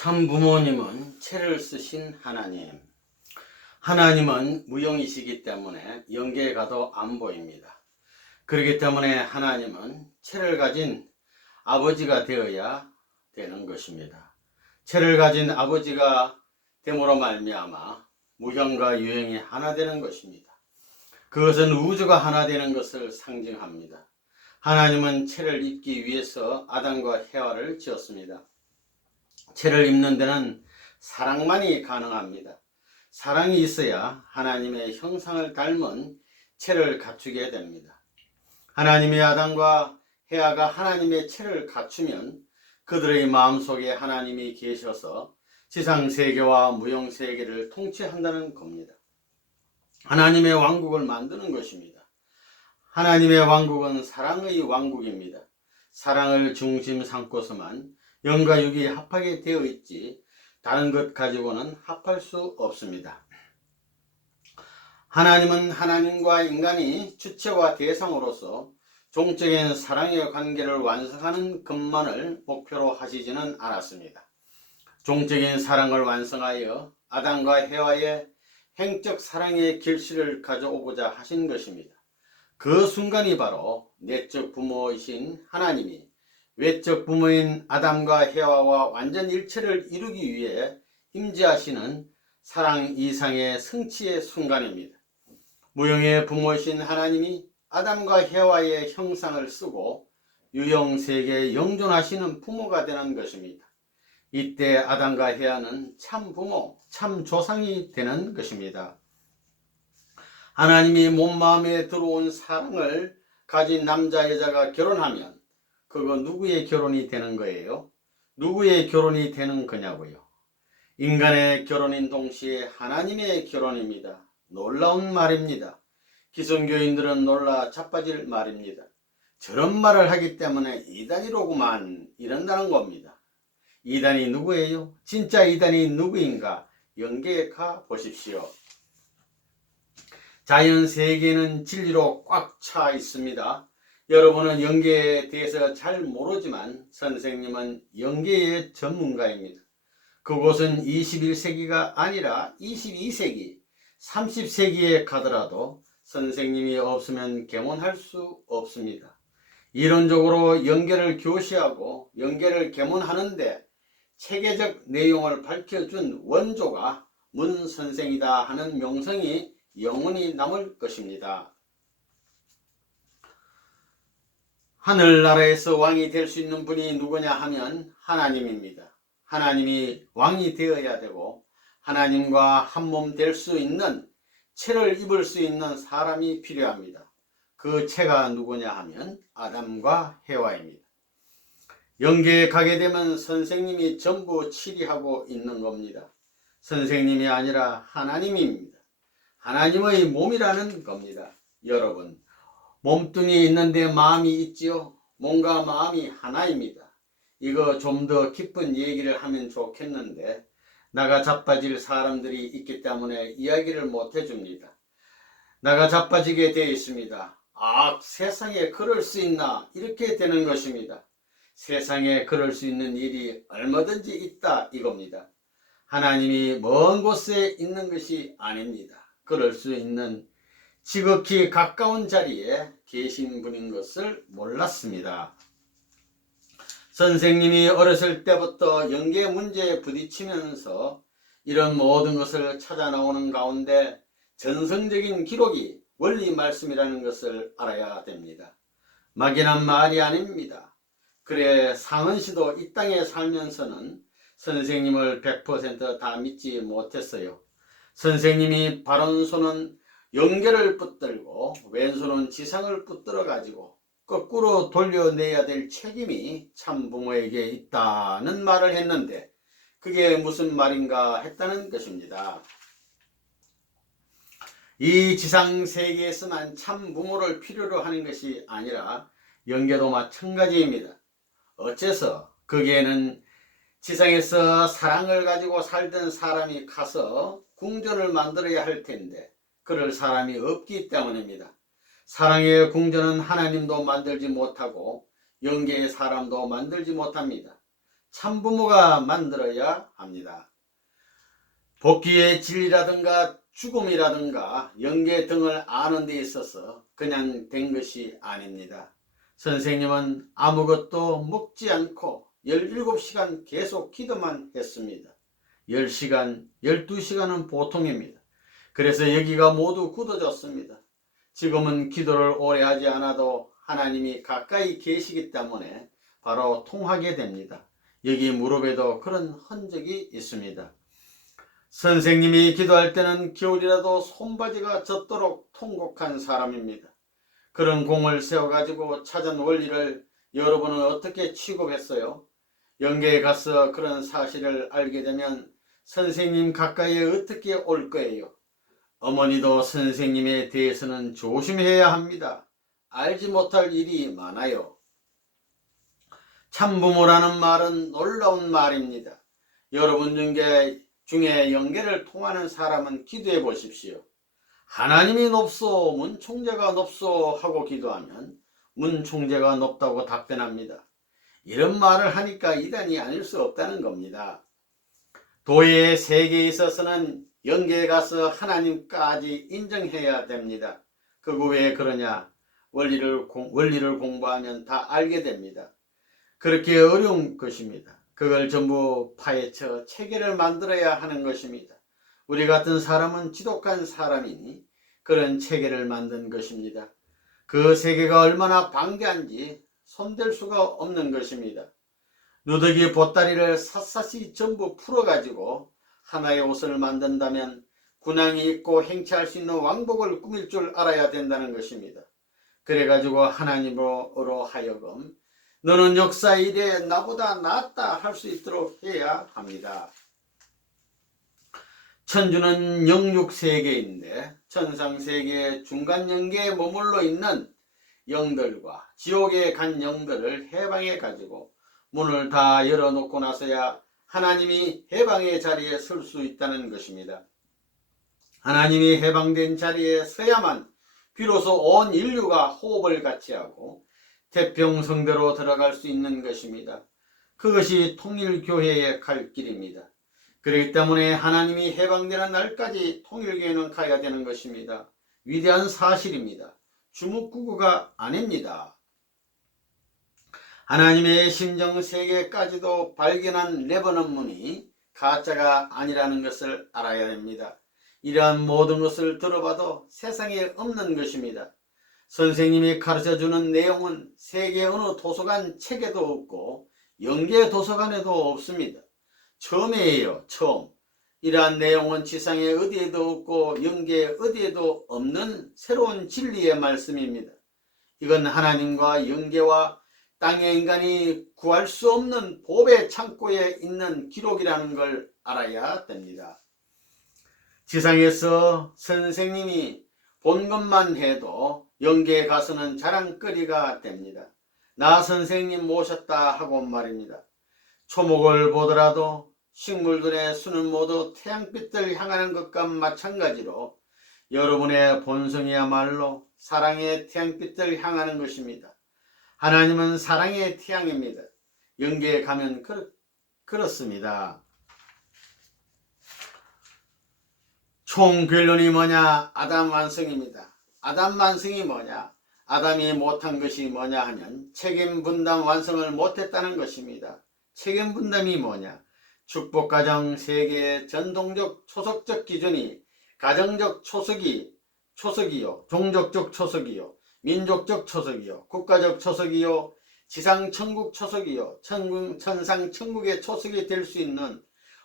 참 부모님은 채를 쓰신 하나님. 하나님은 무형이시기 때문에 영계에 가도 안 보입니다. 그렇기 때문에 하나님은 채를 가진 아버지가 되어야 되는 것입니다. 채를 가진 아버지가 됨으로 말미암아 무형과 유형이 하나 되는 것입니다. 그것은 우주가 하나 되는 것을 상징합니다. 하나님은 채를 입기 위해서 아담과 헤와를 지었습니다. 채를 입는 데는 사랑만이 가능합니다. 사랑이 있어야 하나님의 형상을 닮은 채를 갖추게 됩니다. 하나님의 아담과 헤아가 하나님의 채를 갖추면 그들의 마음속에 하나님이 계셔서 지상세계와 무형세계를 통치한다는 겁니다. 하나님의 왕국을 만드는 것입니다. 하나님의 왕국은 사랑의 왕국입니다. 사랑을 중심 삼고서만 영과 육이 합하게 되어 있지 다른 것 가지고는 합할 수 없습니다. 하나님은 하나님과 인간이 주체와 대상으로서 종적인 사랑의 관계를 완성하는 것만을 목표로 하시지는 않았습니다. 종적인 사랑을 완성하여 아담과 헤와의 행적 사랑의 결실을 가져오고자 하신 것입니다. 그 순간이 바로 내적 부모이신 하나님이 외적 부모인 아담과 헤와와 완전 일체를 이루기 위해 임재하시는 사랑 이상의 성취의 순간입니다. 무형의 부모이신 하나님이 아담과 헤와의 형상을 쓰고 유형세계에 영존하시는 부모가 되는 것입니다. 이때 아담과 헤와는 참 부모, 참 조상이 되는 것입니다. 하나님이 몸 마음에 들어온 사랑을 가진 남자 여자가 결혼하면 그거 누구의 결혼이 되는 거예요? 누구의 결혼이 되는 거냐고요? 인간의 결혼인 동시에 하나님의 결혼입니다. 놀라운 말입니다. 기성교인들은 놀라 자빠질 말입니다. 저런 말을 하기 때문에 이단이로구만 이런다는 겁니다. 이단이 누구예요? 진짜 이단이 누구인가? 영계에 가 보십시오. 자연 세계는 진리로 꽉 차 있습니다. 여러분은 영계에 대해서 잘 모르지만 선생님은 영계의 전문가입니다. 그곳은 21세기가 아니라 22세기, 30세기에 가더라도 선생님이 없으면 개문할 수 없습니다. 이론적으로 영계를 교시하고 영계를 개문하는데 체계적 내용을 밝혀준 원조가 문 선생이다 하는 명성이 영원히 남을 것입니다. 하늘나라에서 왕이 될 수 있는 분이 누구냐 하면 하나님입니다. 하나님이 왕이 되어야 되고 하나님과 한몸 될 수 있는 채를 입을 수 있는 사람이 필요합니다. 그 채가 누구냐 하면 아담과 헤와입니다. 영계에 가게 되면 선생님이 전부 치리하고 있는 겁니다. 선생님이 아니라 하나님입니다. 하나님의 몸이라는 겁니다. 여러분, 몸뚱이 있는데 마음이 있지요? 몸과 마음이 하나입니다. 이거 좀 더 깊은 얘기를 하면 좋겠는데 나가 자빠질 사람들이 있기 때문에 이야기를 못 해줍니다. 나가 자빠지게 되어 있습니다. 아, 세상에 그럴 수 있나? 이렇게 되는 것입니다. 세상에 그럴 수 있는 일이 얼마든지 있다 이겁니다. 하나님이 먼 곳에 있는 것이 아닙니다. 그럴 수 있는 지극히 가까운 자리에 계신 분인 것을 몰랐습니다. 선생님이 어렸을 때부터 영계 문제에 부딪히면서 이런 모든 것을 찾아 나오는 가운데 전성적인 기록이 원리 말씀이라는 것을 알아야 됩니다. 막연한 말이 아닙니다. 그래 상은씨도 이 땅에 살면서는 선생님을 100% 다 믿지 못했어요. 선생님이 바른손은 영계를 붙들고 왼손은 지상을 붙들어 가지고 거꾸로 돌려내야 될 책임이 참 부모에게 있다는 말을 했는데 그게 무슨 말인가 했다는 것입니다. 이 지상 세계에서만 참 부모를 필요로 하는 것이 아니라 영계도 마찬가지입니다. 어째서 거기에는 지상에서 사랑을 가지고 살던 사람이 가서 궁전을 만들어야 할 텐데 그럴 사람이 없기 때문입니다. 사랑의 궁전은 하나님도 만들지 못하고 영계의 사람도 만들지 못합니다. 참부모가 만들어야 합니다. 복귀의 진리라든가 죽음이라든가 영계 등을 아는 데 있어서 그냥 된 것이 아닙니다. 선생님은 아무것도 먹지 않고 17시간 계속 기도만 했습니다. 10시간, 12시간은 보통입니다. 그래서 여기가 모두 굳어졌습니다. 지금은 기도를 오래 하지 않아도 하나님이 가까이 계시기 때문에 바로 통하게 됩니다. 여기 무릎에도 그런 흔적이 있습니다. 선생님이 기도할 때는 겨울이라도 손바지가 젖도록 통곡한 사람입니다. 그런 공을 세워가지고 찾은 원리를 여러분은 어떻게 취급했어요? 영계에 가서 그런 사실을 알게 되면 선생님 가까이에 어떻게 올 거예요? 어머니도 선생님에 대해서는 조심해야 합니다. 알지 못할 일이 많아요. 참부모라는 말은 놀라운 말입니다. 여러분 중에 영계를 통하는 사람은 기도해 보십시오. 하나님이 높소 문총재가 높소 하고 기도하면 문총재가 높다고 답변합니다. 이런 말을 하니까 이단이 아닐 수 없다는 겁니다. 도의 세계에 있어서는 영계에 가서 하나님까지 인정해야 됩니다. 그거 왜 그러냐? 원리를 공부하면 다 알게 됩니다. 그렇게 어려운 것입니다. 그걸 전부 파헤쳐 체계를 만들어야 하는 것입니다. 우리 같은 사람은 지독한 사람이니 그런 체계를 만든 것입니다. 그 세계가 얼마나 방대한지 손댈 수가 없는 것입니다. 누더기 보따리를 샅샅이 전부 풀어가지고 하나의 옷을 만든다면 군항이 입고 행차할 수 있는 왕복을 꾸밀 줄 알아야 된다는 것입니다. 그래가지고 하나님으로 하여금 너는 역사 일에 나보다 낫다 할 수 있도록 해야 합니다. 천주는 영육세계인데 천상세계의 중간영계에 머물러 있는 영들과 지옥에 간 영들을 해방해 가지고 문을 다 열어놓고 나서야 하나님이 해방의 자리에 설 수 있다는 것입니다. 하나님이 해방된 자리에 서야만 비로소 온 인류가 호흡을 같이 하고 태평성대로 들어갈 수 있는 것입니다. 그것이 통일교회의 갈 길입니다. 그렇기 때문에 하나님이 해방되는 날까지 통일교회는 가야 되는 것입니다. 위대한 사실입니다. 주묵구구가 아닙니다. 하나님의 심정세계까지도 발견한 레버넌 문이 가짜가 아니라는 것을 알아야 됩니다. 이러한 모든 것을 들어봐도 세상에 없는 것입니다. 선생님이 가르쳐주는 내용은 세계 어느 도서관 책에도 없고 영계 도서관에도 없습니다. 처음이에요. 처음. 이러한 내용은 지상에 어디에도 없고 영계 어디에도 없는 새로운 진리의 말씀입니다. 이건 하나님과 영계와 땅의 인간이 구할 수 없는 보배 창고에 있는 기록이라는 걸 알아야 됩니다. 지상에서 선생님이 본 것만 해도 영계에 가서는 자랑거리가 됩니다. 나 선생님 모셨다 하고 말입니다. 초목을 보더라도 식물들의 수는 모두 태양빛을 향하는 것과 마찬가지로 여러분의 본성이야말로 사랑의 태양빛을 향하는 것입니다. 하나님은 사랑의 태양입니다. 영계에 가면 그렇습니다. 총 결론이 뭐냐? 아담 완성입니다. 아담 완성이 뭐냐? 아담이 못한 것이 뭐냐 하면 책임 분담 완성을 못했다는 것입니다. 책임 분담이 뭐냐? 축복가정 세계의 전통적 초석적 기준이 가정적 초석이요, 종족적 초석이요, 민족적 초석이요, 국가적 초석이요, 지상천국 초석이요, 천상천국의 초석이 될 수 있는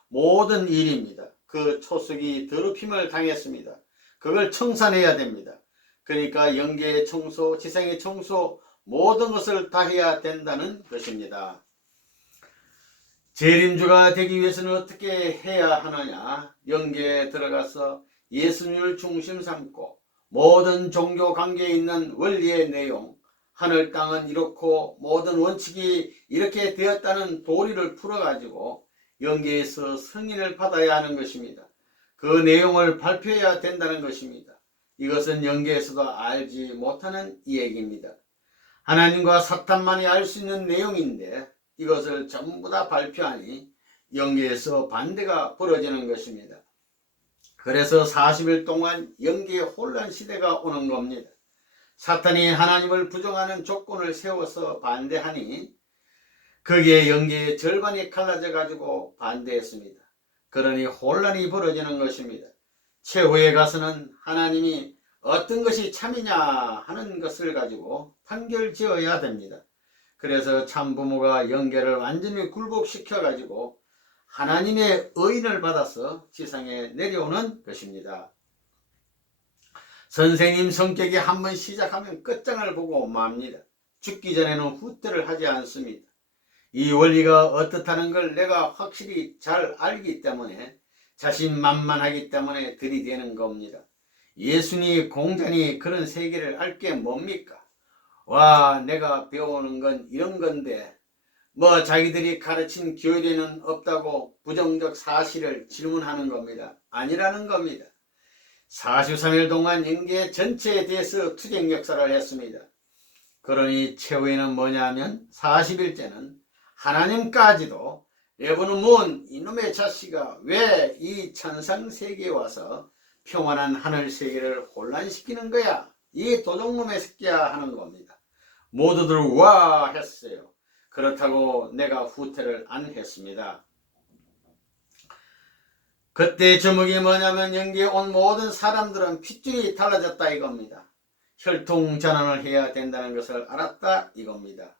모든 일입니다. 그 초석이 더럽힘을 당했습니다. 그걸 청산해야 됩니다. 그러니까 영계의 청소, 지상의 청소, 모든 것을 다 해야 된다는 것입니다. 재림주가 되기 위해서는 어떻게 해야 하느냐? 영계에 들어가서 예수님을 중심 삼고 모든 종교 관계에 있는 원리의 내용, 하늘 땅은 이렇고 모든 원칙이 이렇게 되었다는 도리를 풀어가지고 영계에서 승인을 받아야 하는 것입니다. 그 내용을 발표해야 된다는 것입니다. 이것은 영계에서도 알지 못하는 이야기입니다. 하나님과 사탄만이 알 수 있는 내용인데 이것을 전부 다 발표하니 영계에서 반대가 벌어지는 것입니다. 그래서 40일 동안 영계의 혼란 시대가 오는 겁니다. 사탄이 하나님을 부정하는 조건을 세워서 반대하니 거기에 영계의 절반이 갈라져 가지고 반대했습니다. 그러니 혼란이 벌어지는 것입니다. 최후에 가서는 하나님이 어떤 것이 참이냐 하는 것을 가지고 판결 지어야 됩니다. 그래서 참부모가 영계를 완전히 굴복시켜 가지고 하나님의 의인을 받아서 지상에 내려오는 것입니다. 선생님 성격이 한번 시작하면 끝장을 보고 맙니다. 죽기 전에는 후퇴를 하지 않습니다. 이 원리가 어떻다는 걸 내가 확실히 잘 알기 때문에 자신만만하기 때문에 들이대는 겁니다. 예수니 공자니 그런 세계를 알 게 뭡니까? 와, 내가 배우는 건 이런 건데 뭐 자기들이 가르친 교리는 없다고 부정적 사실을 질문하는 겁니다. 아니라는 겁니다. 43일 동안 영계 전체에 대해서 투쟁 역사를 했습니다. 그러니 최후에는 뭐냐면 40일째는 하나님까지도 여러분은 뭔 이놈의 자식아 왜 이 천상세계에 와서 평안한 하늘세계를 혼란시키는 거야? 이 도둑놈의 새끼야 하는 겁니다. 모두들 와 했어요. 그렇다고 내가 후퇴를 안 했습니다. 그때 제목이 뭐냐면 영계에 온 모든 사람들은 핏줄이 달라졌다 이겁니다. 혈통전환을 해야 된다는 것을 알았다 이겁니다.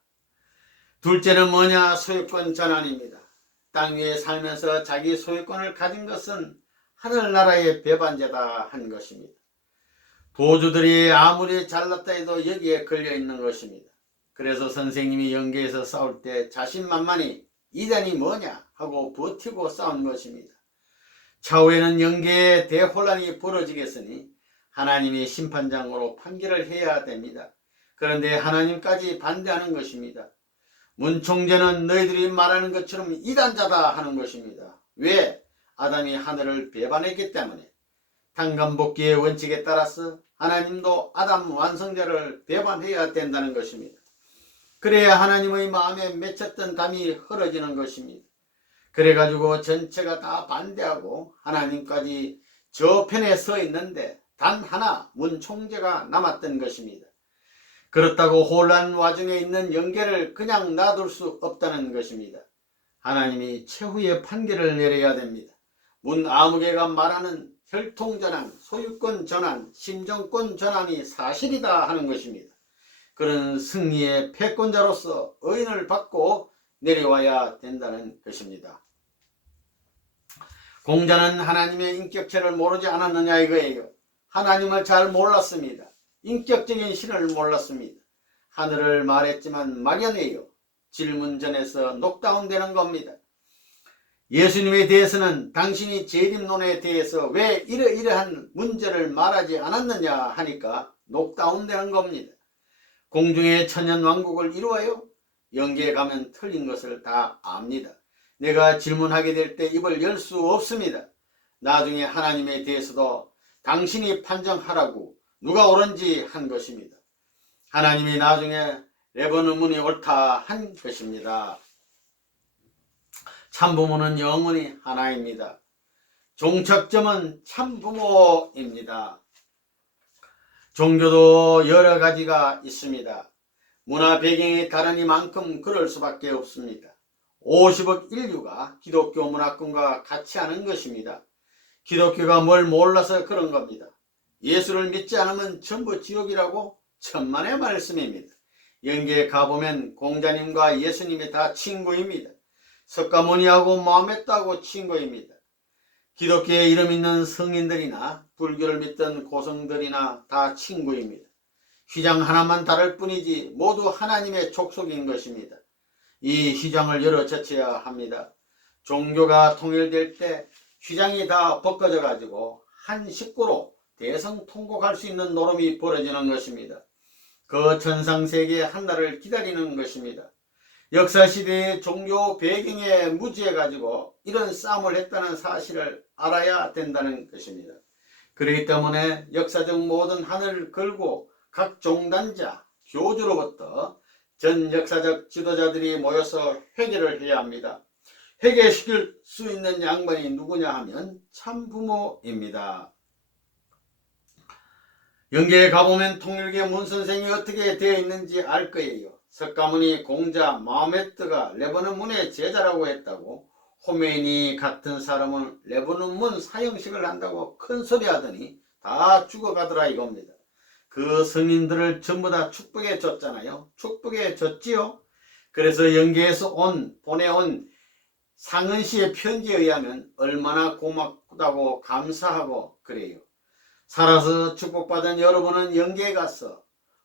둘째는 뭐냐? 소유권 전환입니다. 땅 위에 살면서 자기 소유권을 가진 것은 하늘나라의 배반자다 한 것입니다. 도주들이 아무리 잘났다 해도 여기에 걸려있는 것입니다. 그래서 선생님이 영계에서 싸울 때 자신만만히 이단이 뭐냐 하고 버티고 싸운 것입니다. 차후에는 영계에 대혼란이 벌어지겠으니 하나님이 심판장으로 판결을 해야 됩니다. 그런데 하나님까지 반대하는 것입니다. 문총재는 너희들이 말하는 것처럼 이단자다 하는 것입니다. 왜? 아담이 하늘을 배반했기 때문에. tan감복귀의 원칙에 따라서 하나님도 아담 완성자를 배반해야 된다는 것입니다. 그래야 하나님의 마음에 맺혔던 담이 흐려지는 것입니다. 그래가지고 전체가 다 반대하고 하나님까지 저 편에 서 있는데 단 하나 문총재가 남았던 것입니다. 그렇다고 혼란 와중에 있는 영계를 그냥 놔둘 수 없다는 것입니다. 하나님이 최후의 판결을 내려야 됩니다. 문 아무개가 말하는 혈통전환, 소유권 전환, 심정권 전환이 사실이다 하는 것입니다. 그런 승리의 패권자로서 의인을 받고 내려와야 된다는 것입니다. 공자는 하나님의 인격체를 모르지 않았느냐 이거예요. 하나님을 잘 몰랐습니다. 인격적인 신을 몰랐습니다. 하늘을 말했지만 막연해요. 질문전에서 녹다운되는 겁니다. 예수님에 대해서는 당신이 재림론에 대해서 왜 이러이러한 문제를 말하지 않았느냐 하니까 녹다운되는 겁니다. 공중의 천연왕국을 이루어요? 영계에 가면 틀린 것을 다 압니다. 내가 질문하게 될 때 입을 열 수 없습니다. 나중에 하나님에 대해서도 당신이 판정하라고 누가 옳은지 한 것입니다. 하나님이 나중에 레버너문이 옳다 한 것입니다. 참부모는 영원히 하나입니다. 종착점은 참부모입니다. 종교도 여러 가지가 있습니다. 문화 배경이 다르니만큼 그럴 수밖에 없습니다. 50억 인류가 기독교 문화권과 같이 하는 것입니다. 기독교가 뭘 몰라서 그런 겁니다. 예수를 믿지 않으면 전부 지옥이라고 천만의 말씀입니다. 영계에 가보면 공자님과 예수님이 다 친구입니다. 석가모니하고 마호메트하고 친구입니다. 기독교에 이름 있는 성인들이나 불교를 믿던 고성들이나 다 친구입니다. 휘장 하나만 다를 뿐이지 모두 하나님의 족속인 것입니다. 이 휘장을 열어 젖혀야 합니다. 종교가 통일될 때 휘장이 다 벗겨져 가지고 한 식구로 대성통곡할 수 있는 노름이 벌어지는 것입니다. 그 천상세계의 한 날을 기다리는 것입니다. 역사시대의 종교 배경에 무지해 가지고 이런 싸움을 했다는 사실을 알아야 된다는 것입니다. 그렇기 때문에 역사적 모든 한을 걸고 각 종단자, 교주로부터 전 역사적 지도자들이 모여서 회개를 해야 합니다. 회개시킬 수 있는 양반이 누구냐 하면 참부모입니다. 영계에 가보면 통일교 문선생이 어떻게 되어 있는지 알 거예요. 석가모니 공자 마호메트가 레바논 문의 제자라고 했다고 호메니 같은 사람은 레바논 문 사형식을 한다고 큰소리 하더니 다 죽어가더라 이겁니다. 그 성인들을 전부 다 축복해 줬잖아요. 축복해 줬지요. 그래서 영계에서 보내온 상은씨의 편지에 의하면 얼마나 고맙다고 감사하고 그래요. 살아서 축복받은 여러분은 영계에 가서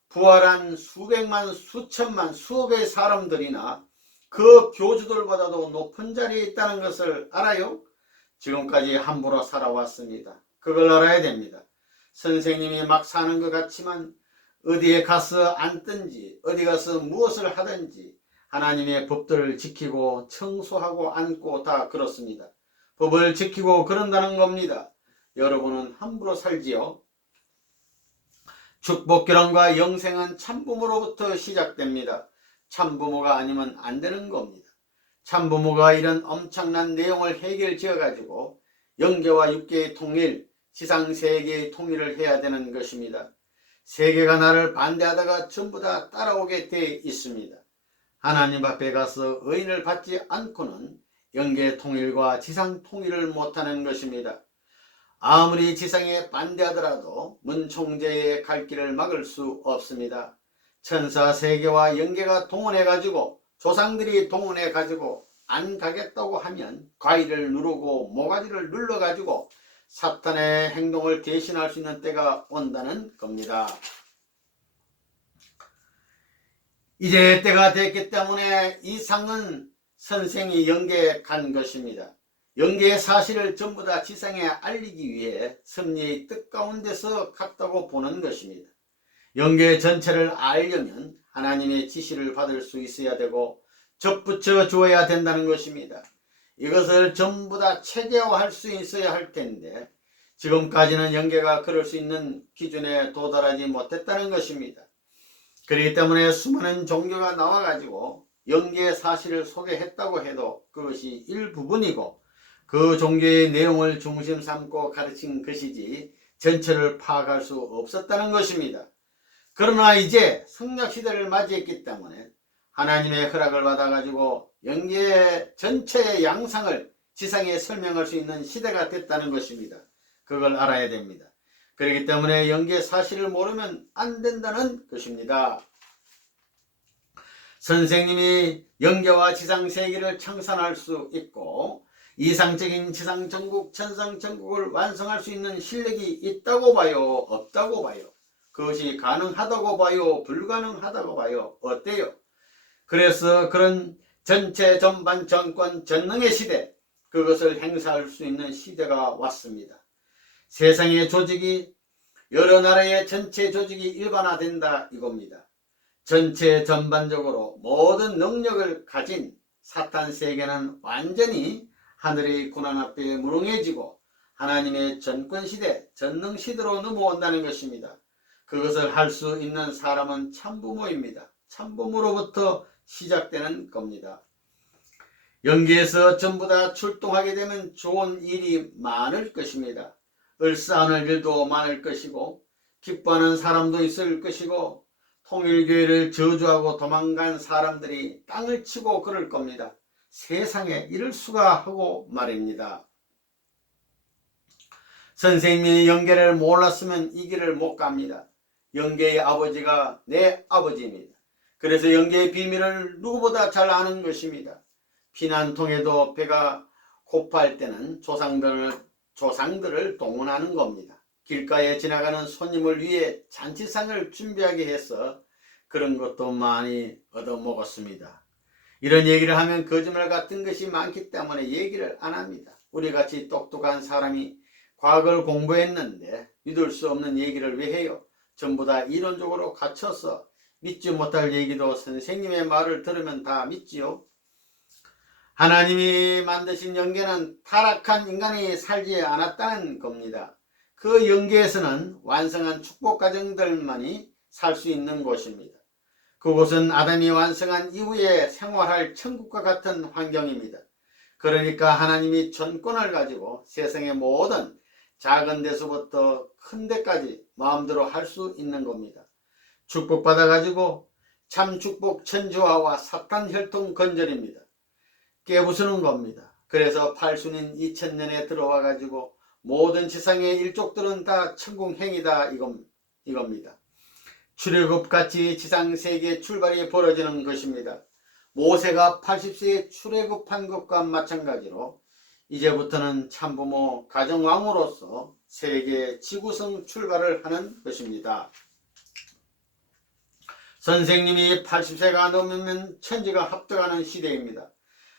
부활한 수백만 수천만 수억의 사람들이나 그 교주들보다도 높은 자리에 있다는 것을 알아요? 지금까지 함부로 살아왔습니다. 그걸 알아야 됩니다. 선생님이 막 사는 것 같지만 어디에 가서 앉든지 어디 가서 무엇을 하든지 하나님의 법들을 지키고 청소하고 앉고 다 그렇습니다. 법을 지키고 그런다는 겁니다. 여러분은 함부로 살지요. 축복 결혼과 영생은 참부모로부터 시작됩니다. 참부모가 아니면 안 되는 겁니다. 참부모가 이런 엄청난 내용을 해결지어 가지고 영계와 육계의 통일, 지상세계의 통일을 해야 되는 것입니다. 세계가 나를 반대하다가 전부 다 따라오게 되어 있습니다. 하나님 앞에 가서 의인을 받지 않고는 영계 통일과 지상 통일을 못하는 것입니다. 아무리 지상에 반대하더라도 문총재의 갈 길을 막을 수 없습니다. 천사 세계와 영계가 동원해가지고 조상들이 동원해가지고 안 가겠다고 하면 과일을 누르고 모가지를 눌러가지고 사탄의 행동을 대신할 수 있는 때가 온다는 겁니다. 이제 때가 됐기 때문에 이상은 선생이 영계에 간 것입니다. 영계의 사실을 전부 다 지상에 알리기 위해 섭리의 뜻 가운데서 갔다고 보는 것입니다. 영계 전체를 알려면 하나님의 지시를 받을 수 있어야 되고 접붙여 주어야 된다는 것입니다. 이것을 전부 다 체계화할 수 있어야 할 텐데 지금까지는 영계가 그럴 수 있는 기준에 도달하지 못했다는 것입니다. 그렇기 때문에 수많은 종교가 나와가지고 영계의 사실을 소개했다고 해도 그것이 일부분이고 그 종교의 내용을 중심 삼고 가르친 것이지 전체를 파악할 수 없었다는 것입니다. 그러나 이제 성약시대를 맞이했기 때문에 하나님의 허락을 받아가지고 영계 전체의 양상을 지상에 설명할 수 있는 시대가 됐다는 것입니다. 그걸 알아야 됩니다. 그렇기 때문에 영계 사실을 모르면 안 된다는 것입니다. 선생님이 영계와 지상세계를 청산할 수 있고 이상적인 지상전국, 천상전국을 완성할 수 있는 실력이 있다고 봐요? 없다고 봐요? 그것이 가능하다고 봐요? 불가능하다고 봐요? 어때요? 그래서 그런 전체 전반 정권 전능의 시대, 그것을 행사할 수 있는 시대가 왔습니다. 세상의 조직이 여러 나라의 전체 조직이 일반화된다 이겁니다. 전체 전반적으로 모든 능력을 가진 사탄 세계는 완전히 하늘의 고난 앞에 무능해지고 하나님의 전권시대, 전능시대로 넘어온다는 것입니다. 그것을 할 수 있는 사람은 참부모입니다. 참부모로부터 시작되는 겁니다. 영계에서 전부 다 출동하게 되면 좋은 일이 많을 것입니다. 을싸안을 일도 많을 것이고 기뻐하는 사람도 있을 것이고 통일교회를 저주하고 도망간 사람들이 땅을 치고 그럴 겁니다. 세상에 이럴 수가 하고 말입니다. 선생님이 영계를 몰랐으면 이 길을 못 갑니다. 영계의 아버지가 내 아버지입니다. 그래서 영계의 비밀을 누구보다 잘 아는 것입니다. 피난통에도 배가 고파할 때는 조상들을 동원하는 겁니다. 길가에 지나가는 손님을 위해 잔치상을 준비하게 해서 그런 것도 많이 얻어먹었습니다. 이런 얘기를 하면 거짓말 같은 것이 많기 때문에 얘기를 안 합니다. 우리같이 똑똑한 사람이 과학을 공부했는데 믿을 수 없는 얘기를 왜 해요? 전부 다 이론적으로 갖춰서 믿지 못할 얘기도 선생님의 말을 들으면 다 믿지요. 하나님이 만드신 영계는 타락한 인간이 살지 않았다는 겁니다. 그 영계에서는 완성한 축복 가정들만이 살 수 있는 곳입니다. 그곳은 아담이 완성한 이후에 생활할 천국과 같은 환경입니다. 그러니까 하나님이 전권을 가지고 세상의 모든 작은 데서부터 큰 데까지 마음대로 할 수 있는 겁니다. 축복받아 가지고 참 축복 천지화와 사탄 혈통 건절입니다. 깨부수는 겁니다. 그래서 팔순인 2000년에 들어와 가지고 모든 지상의 일족들은 다 천국행이다 이겁니다. 출애굽같이 지상세계 출발이 벌어지는 것입니다. 모세가 80세에 출애굽한 것과 마찬가지로 이제부터는 참부모 가정왕으로서 세계 지구성 출발을 하는 것입니다. 선생님이 80세가 넘으면 천지가 합격하는 시대입니다.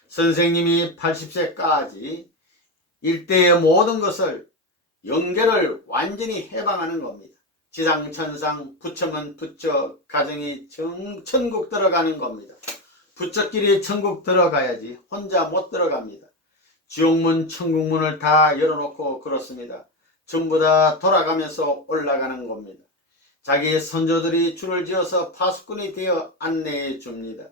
선생님이 80세까지 일대의 모든 것을 영계를 완전히 해방하는 겁니다. 지상 천상 부처면 부처 가정이 천국 들어가는 겁니다. 부처끼리 천국 들어가야지 혼자 못 들어갑니다. 지옥문 천국문을 다 열어놓고 그렇습니다. 전부 다 돌아가면서 올라가는 겁니다. 자기 선조들이 줄을 지어서 파수꾼이 되어 안내해 줍니다.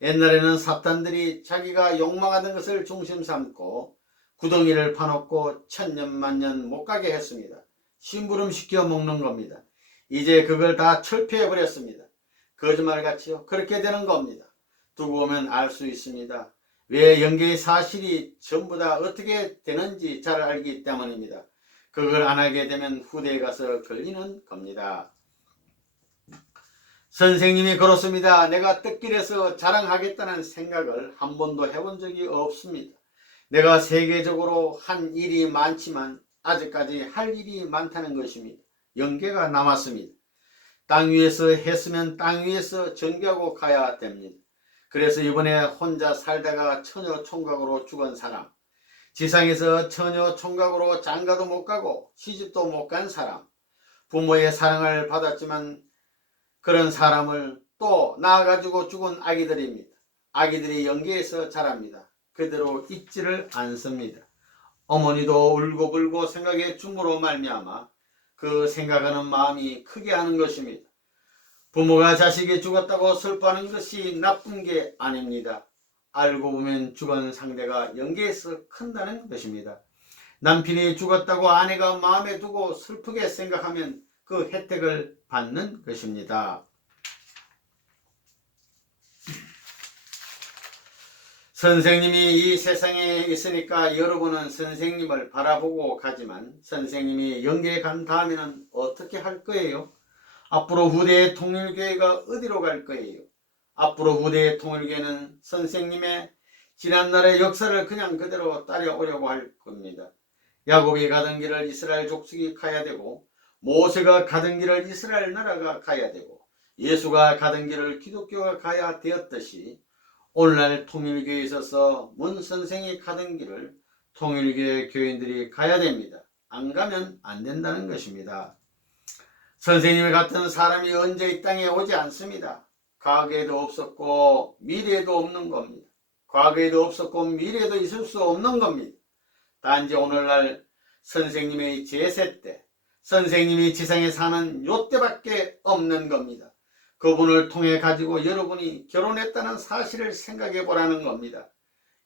옛날에는 사탄들이 자기가 욕망하던 것을 중심 삼고 구덩이를 파놓고 천년 만년 못 가게 했습니다. 심부름 시켜 먹는 겁니다. 이제 그걸 다 철폐해 버렸습니다. 거짓말같이요. 그렇게 되는 겁니다. 두고 보면 알 수 있습니다. 왜 영계의 사실이 전부 다 어떻게 되는지 잘 알기 때문입니다. 그걸 안 하게 되면 후대에 가서 걸리는 겁니다. 선생님이 그렇습니다. 내가 뜻길에서 자랑하겠다는 생각을 한 번도 해본 적이 없습니다. 내가 세계적으로 한 일이 많지만 아직까지 할 일이 많다는 것입니다. 영계가 남았습니다. 땅 위에서 했으면 땅 위에서 전개하고 가야 됩니다. 그래서 이번에 혼자 살다가 처녀 총각으로 죽은 사람, 지상에서 처녀 총각으로 장가도 못 가고 시집도 못 간 사람, 부모의 사랑을 받았지만 그런 사람을 또 낳아가지고 죽은 아기들입니다. 아기들이 영계에서 자랍니다. 그대로 잊지를 않습니다. 어머니도 울고불고 생각에 줌으로 말미암아 그 생각하는 마음이 크게 하는 것입니다. 부모가 자식이 죽었다고 슬퍼하는 것이 나쁜 게 아닙니다. 알고 보면 죽은 상대가 영계에서 큰다는 것입니다. 남편이 죽었다고 아내가 마음에 두고 슬프게 생각하면 그 혜택을 받는 것입니다. 선생님이 이 세상에 있으니까 여러분은 선생님을 바라보고 가지만 선생님이 영계에 간 다음에는 어떻게 할 거예요? 앞으로 후대의 통일교회가 어디로 갈 거예요? 앞으로 후대의 통일교회는 선생님의 지난날의 역사를 그냥 그대로 따라오려고 할 겁니다. 야곱이 가던 길을 이스라엘 족속이 가야 되고, 모세가 가던 길을 이스라엘 나라가 가야 되고, 예수가 가던 길을 기독교가 가야 되었듯이 오늘날 통일교회에 있어서 문 선생이 가던 길을 통일교회 교인들이 가야 됩니다. 안 가면 안 된다는 것입니다. 선생님 같은 사람이 언제 이 땅에 오지 않습니다. 과거에도 없었고 미래에도 없는 겁니다. 과거에도 없었고 미래에도 있을 수 없는 겁니다. 단지 오늘날 선생님의 제세 때, 선생님이 지상에 사는 요때밖에 없는 겁니다. 그분을 통해 가지고 여러분이 결혼했다는 사실을 생각해 보라는 겁니다.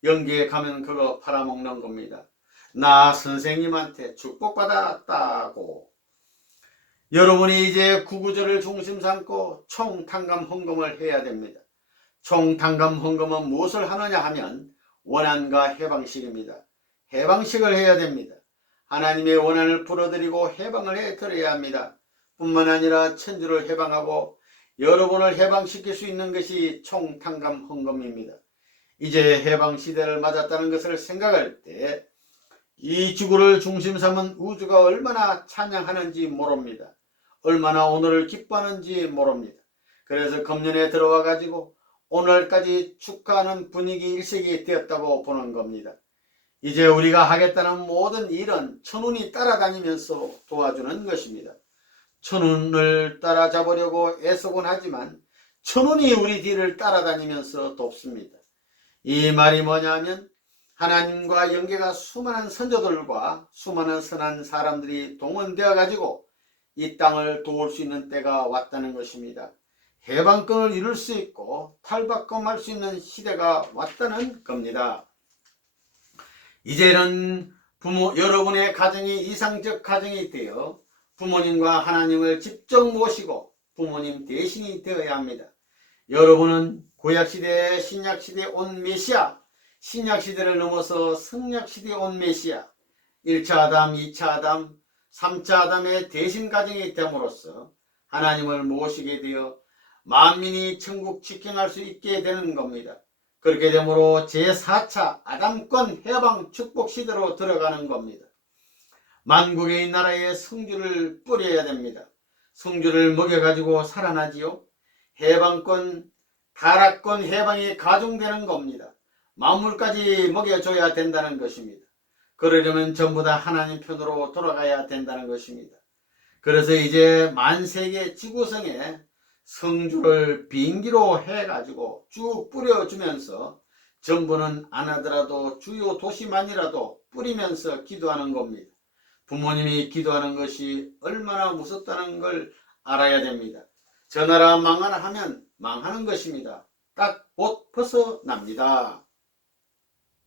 영계에 가면 그거 팔아먹는 겁니다. 나 선생님한테 축복받았다고. 여러분이 이제 구구절을 중심 삼고 총탕감 헌금을 해야 됩니다. 총탕감 헌금은 무엇을 하느냐 하면 원한과 해방식입니다. 해방식을 해야 됩니다. 하나님의 원한을 불어들이고 해방을 해드려야 합니다. 뿐만 아니라 천주를 해방하고 여러분을 해방시킬 수 있는 것이 총탕감 헌금입니다. 이제 해방시대를 맞았다는 것을 생각할 때 이 지구를 중심 삼은 우주가 얼마나 찬양하는지 모릅니다. 얼마나 오늘을 기뻐하는지 모릅니다. 그래서 금년에 들어와 가지고 오늘까지 축하하는 분위기 일색이 되었다고 보는 겁니다. 이제 우리가 하겠다는 모든 일은 천운이 따라다니면서 도와주는 것입니다. 천운을 따라잡으려고 애쓰곤 하지만 천운이 우리 뒤를 따라다니면서 돕습니다. 이 말이 뭐냐면 하나님과 영계가 수많은 선조들과 수많은 선한 사람들이 동원되어 가지고 이 땅을 도울 수 있는 때가 왔다는 것입니다. 해방권을 이룰 수 있고 탈바꿈할 수 있는 시대가 왔다는 겁니다. 이제는 여러분의 가정이 이상적 가정이 되어 부모님과 하나님을 직접 모시고 부모님 대신이 되어야 합니다. 여러분은 구약시대, 신약시대에 온 메시아, 신약시대를 넘어서 성약시대에 온 메시아, 1차 아담, 2차 아담, 3차 아담의 대신 가정이 됨으로써 하나님을 모시게 되어 만민이 천국 직행할 수 있게 되는 겁니다. 그렇게 되므로 제4차 아담권 해방 축복 시대로 들어가는 겁니다. 만국의 나라에 성주를 뿌려야 됩니다. 성주를 먹여가지고 살아나지요. 해방권, 타락권 해방이 가중되는 겁니다. 만물까지 먹여줘야 된다는 것입니다. 그러려면 전부 다 하나님 편으로 돌아가야 된다는 것입니다. 그래서 이제 만세계 지구성에 성주를 비행기로 해가지고 쭉 뿌려주면서 전부는 안 하더라도 주요 도시만이라도 뿌리면서 기도하는 겁니다. 부모님이 기도하는 것이 얼마나 무섭다는 걸 알아야 됩니다. 저 나라 망하나 하면 망하는 것입니다. 딱 곧 벗어납니다.